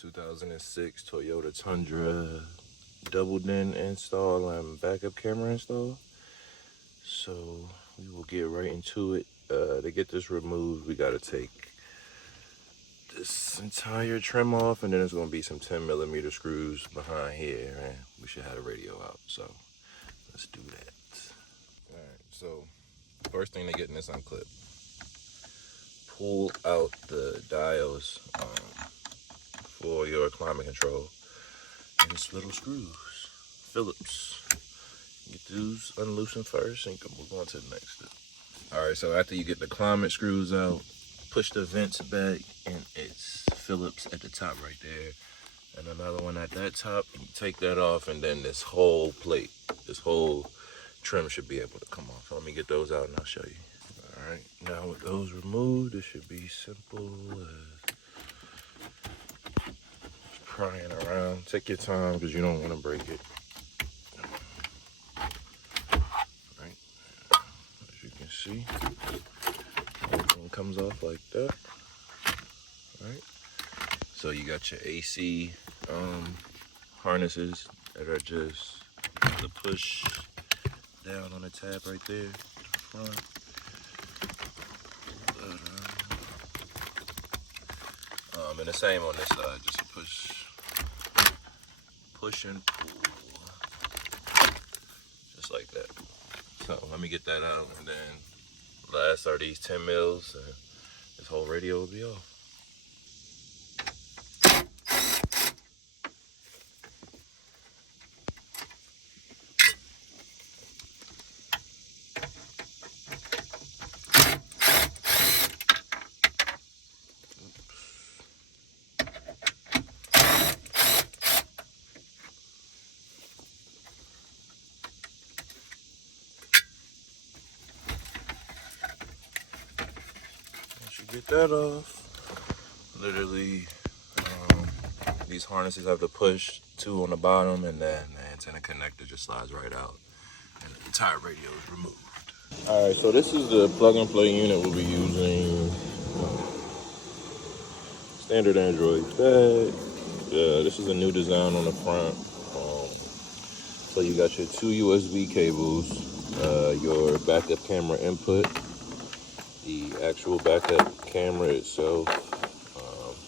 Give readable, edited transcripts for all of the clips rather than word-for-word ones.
2006 Toyota Tundra double din install and backup camera install. So we will get right into it. To get this removed, we got to take this entire trim off, and then there's going to be some 10mm screws behind here, and we should have the radio out. So let's do that. All right, so first thing to get in this unclip, pull out the dials for your climate control. And it's little screws, Phillips. Get those unloosened first and you can move on to the next step. All right, so after you get the climate screws out, push the vents back, and it's Phillips at the top right there. And another one at that top, and you take that off, and then this whole plate, this whole trim should be able to come off. So let me get those out and I'll show you. All right, now with those removed, it should be simple as prying around. Take your time because you don't want to break it. Right, as you can see, everything comes off like that. Right, so you got your AC harnesses that are just the push down on the tab right there to the front. And the same on this side, just a push and pull, just like that. So let me get that out, and then last are these 10 mils, and this whole radio will be off. Get that off. Literally, these harnesses have the push 2 on the bottom, and then the antenna connector just slides right out, and the entire radio is removed. All right, so this is the plug and play unit we'll be using. Standard Android bag. This is a new design on the front. So you got your 2 USB cables, your backup camera input, the actual backup camera itself,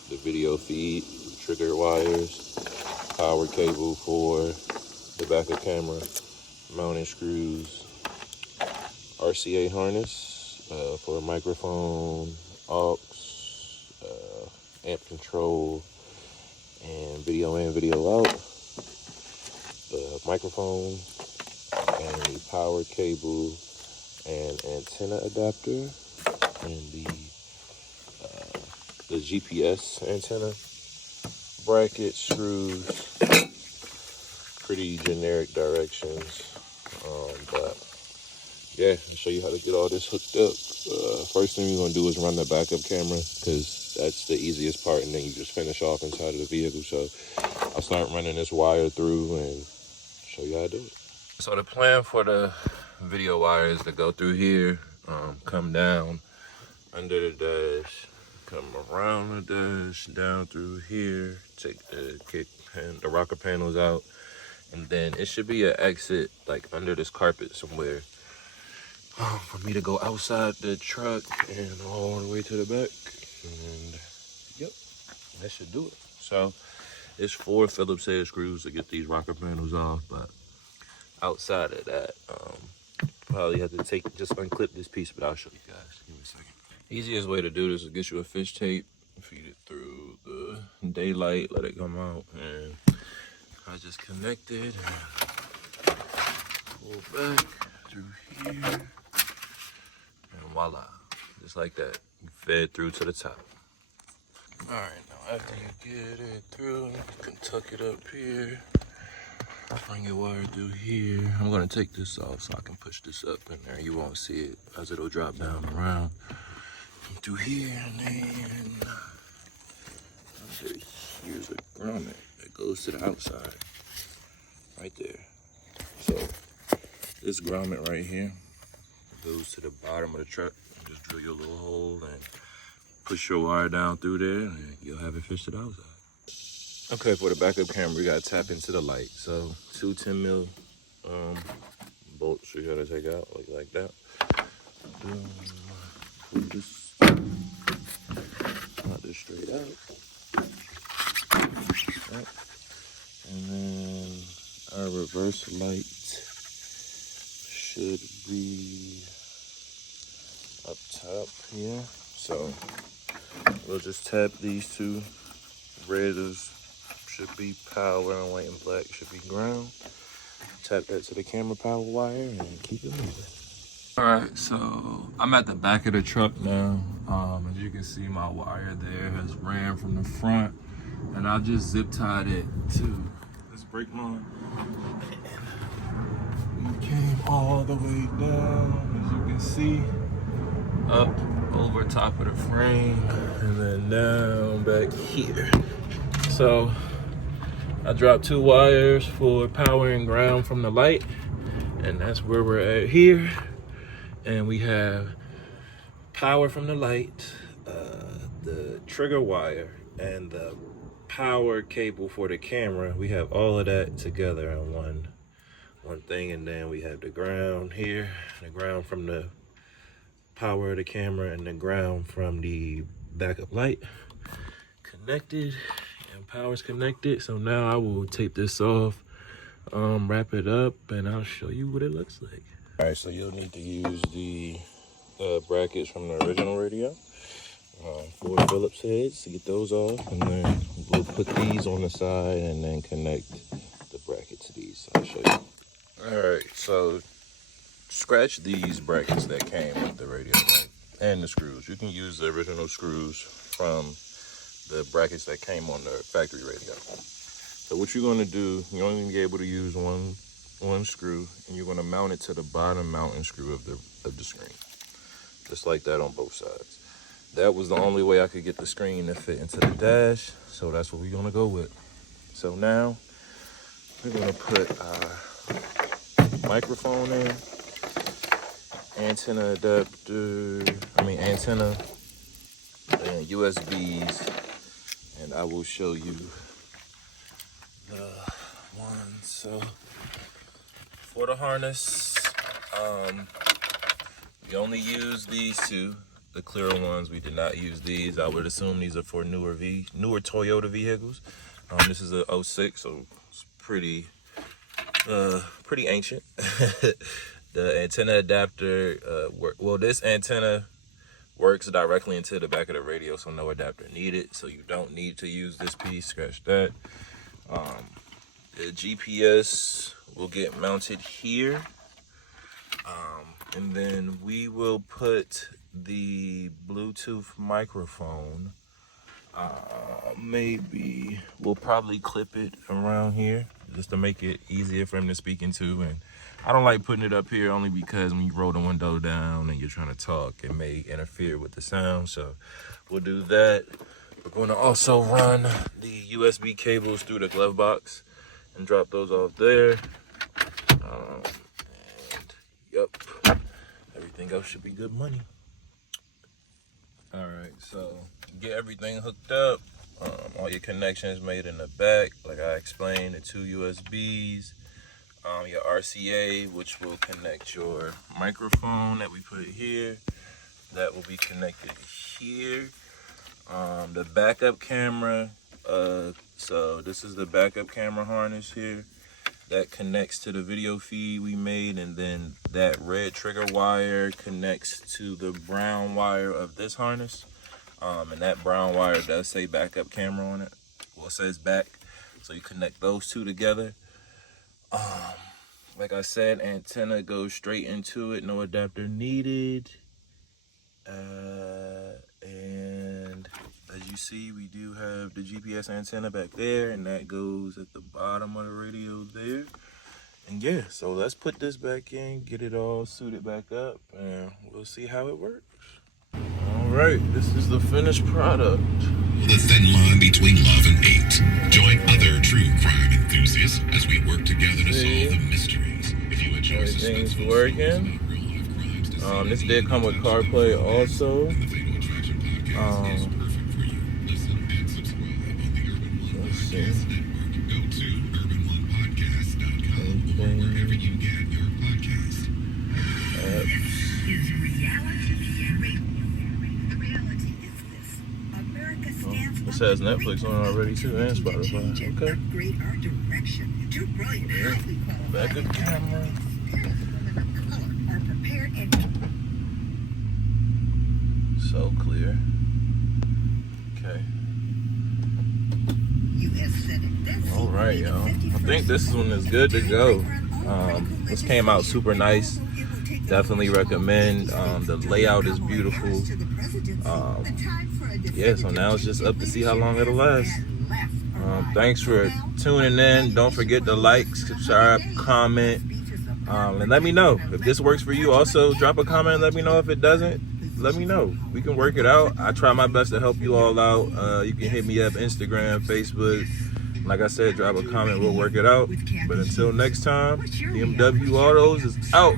the video feed, trigger wires, power cable for the backup camera, mounting screws, RCA harness for a microphone, aux, amp control, and video in, video out, the microphone, and the power cable and antenna adapter, and the GPS antenna, bracket, screws, pretty generic directions, but yeah, I'll show you how to get all this hooked up. First thing we're gonna do is run the backup camera, because that's the easiest part, and then you just finish off inside of the vehicle. So I'll start running this wire through and show you how to do it. So the plan for the video wire is to go through here, come down under the dash, come around the dash, down through here, take the the rocker panels out, and then it should be an exit like under this carpet somewhere for me to go outside the truck and all the way to the back, and yep, that should do it. So it's 4 Phillips head screws to get these rocker panels off, but outside of that, probably have to just unclip this piece, but I'll show you guys. Give me a second. Easiest way to do this is get you a fish tape, feed it through the daylight, let it come out, and I just connect it and pull back through here, and voila, just like that, fed through to the top. All right, now after you get it through, you can tuck it up here, bring your wire through here. I'm gonna take this off so I can push this up in there. You won't see it as it'll drop down around. Through here, and then here's a grommet that goes to the outside, right there. So this grommet right here goes to the bottom of the truck. Just drill your little hole and push your wire down through there, and you'll have it fished to the outside. Okay, for the backup camera, we gotta tap into the light. So 2 10mm bolts you gotta take out like that. Pull this, not this straight out. Right. And then our reverse light should be up top here. So we'll just tap these two. Red should be power and white and black should be ground. Tap that to the camera power wire and keep it moving. All right, so I'm at the back of the truck now. As you can see, my wire there has ran from the front, and I just zip tied it to this brake line. We came all the way down, as you can see, up over top of the frame, and then down back here. So I dropped 2 wires for power and ground from the light, and that's where we're at here. And we have power from the light, the trigger wire, and the power cable for the camera. We have all of that together in one thing. And then we have the ground here, the ground from the power of the camera, and the ground from the backup light connected, and power's connected. So now I will take this off, wrap it up, and I'll show you what it looks like. All right, so you'll need to use the brackets from the original radio, 4 Phillips heads to get those off, and then we'll put these on the side and then connect the bracket to these. So I'll show you. All right, so scratch these brackets that came with the radio, right? And the screws. You can use the original screws from the brackets that came on the factory radio. So what you're gonna do, you're only gonna be able to use one screw, and you're gonna mount it to the bottom mounting screw of the screen, just like that on both sides. That was the only way I could get the screen to fit into the dash, so that's what we're gonna go with. So now we're gonna put our microphone in, antenna adapter, antenna, and USBs, and I will show you the one. So for the harness, we only use these 2, the clear ones. We did not use these. I would assume these are for newer Toyota vehicles. This is a 06, so it's pretty ancient. The antenna adapter, this antenna works directly into the back of the radio, so no adapter needed. So you don't need to use this piece. Scratch that. The GPS will get mounted here, and then we will put the Bluetooth microphone. Maybe we'll probably clip it around here just to make it easier for him to speak into. And I don't like putting it up here only because when you roll the window down and you're trying to talk, it may interfere with the sound. So we'll do that. We're going to also run the USB cables through the glove box and drop those off there. And yep, everything else should be good money. All right, so get everything hooked up. All your connections made in the back, like I explained, the 2 USBs, your RCA, which will connect your microphone that we put here. That will be connected here. The backup camera, so this is the backup camera harness here that connects to the video feed we made, and then that red trigger wire connects to the brown wire of this harness, and that brown wire does say backup camera on it. Well, it says back, so you connect those 2 together. Like I said, antenna goes straight into it, no adapter needed. And as you see, we do have the GPS antenna back there, and that goes at the bottom of the radio there. And yeah, so let's put this back in, get it all suited back up, and we'll see how it works. All right, this is the finished product. The thin line between love and hate. Join other true crime enthusiasts as we work together to solve the mysteries. If you enjoy everything's working. This did come with CarPlay also. Let's Podcast Network. Go to urban1podcast.com or wherever you get your podcast. This is reality radio. The reality is this. America stands This has Netflix on already too, and Spotify. Okay. Upgrade our direction. Two brilliant, highly qualified, Backup camera. experienced women of color are prepared and So clear. Okay. U.S. Senate. All right, y'all. I think this one is good to go. This came out super nice. Definitely recommend. The layout is beautiful. Yeah, so now it's just up to see how long it'll last. Thanks for tuning in. Don't forget to like, subscribe, comment, and let me know if this works for you. Also, drop a comment and let me know if it doesn't. Let me know. We can work it out. I try my best to help you all out. You can hit me up Instagram, Facebook. Like I said, drop a comment. We'll work it out. But until next time, D.M.W Autos is out.